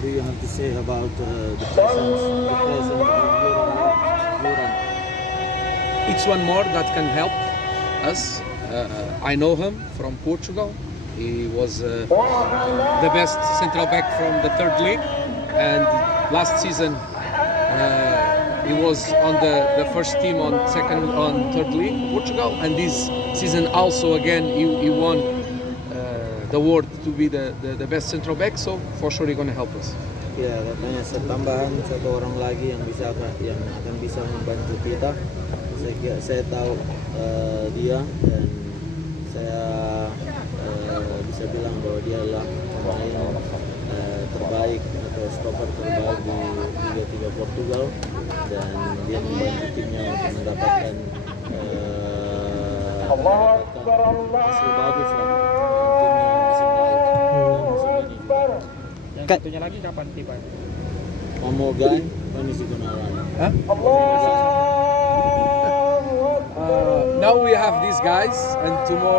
do you have to say about the presence of Joran? It's one more that can help us. I know him from Portugal. He was the best central back from the third league, and last season he was on the first team on third league Portugal, and this season also again he won the award to be the best central back. So for sure he's gonna help us. Ya, katanya tambahan satu orang lagi yang akan bisa membantu kita. Saya tahu dia, dan saya bisa bilang bahwa dia adalah pemain terbaik atau stopper terbaik di Liga 3 Portugal, dan dia membantu timnya untuk mendapatkan hasil bagus lah. Timnya masih baik musim ini juga. Yang satunya lagi kapan tiba? Omogan, Vanisi Gunawan. Now we have these guys, and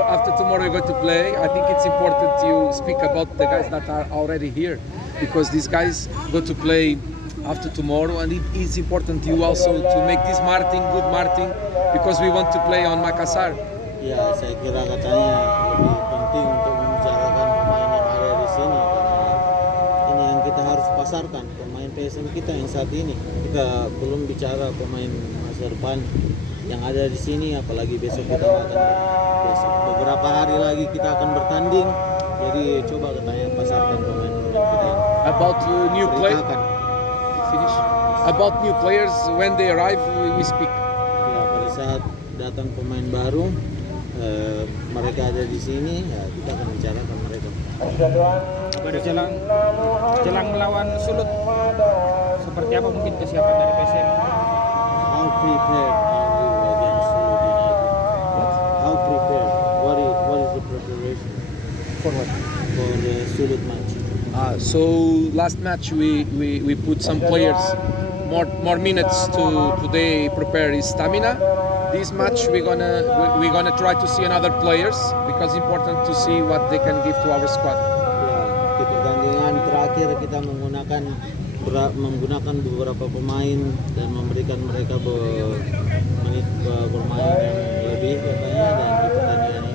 after tomorrow we're going to play. I think it's important to speak about the guys that are already here, because these guys go to play after tomorrow, and it is important to you also to make this good Martin, because we want to play on Makassar. Ya, saya kira katanya lebih penting untuk membicarakan pemain yang ada di sini, karena ini yang kita harus pasarkan, pemain PSM kita yang saat ini. Kita belum bicara pemain masa depan yang ada di sini, apalagi besok kita beberapa hari lagi kita akan bertanding. Jadi coba katanya pasarkan pemain-pemain kita. About new players. Finish. About new players, when they arrive, we speak. Ya, pada saat datang pemain baru, mereka ada di sini, ya kita akan bicarakan mereka. Pada jelang melawan Sulut, seperti apa mungkin kesiapan dari PSM? How prepared are you against Solo United? How prepared? What is the preparation For what? for the Sulut match? So last match we put some players more minutes to they prepare his stamina. This match we're gonna try to see another players, because important to see what they can give to our squad. Ya, di pertandingan terakhir kita menggunakan beberapa pemain dan memberikan mereka menit bermain yang lebih katanya, dan di pertandingan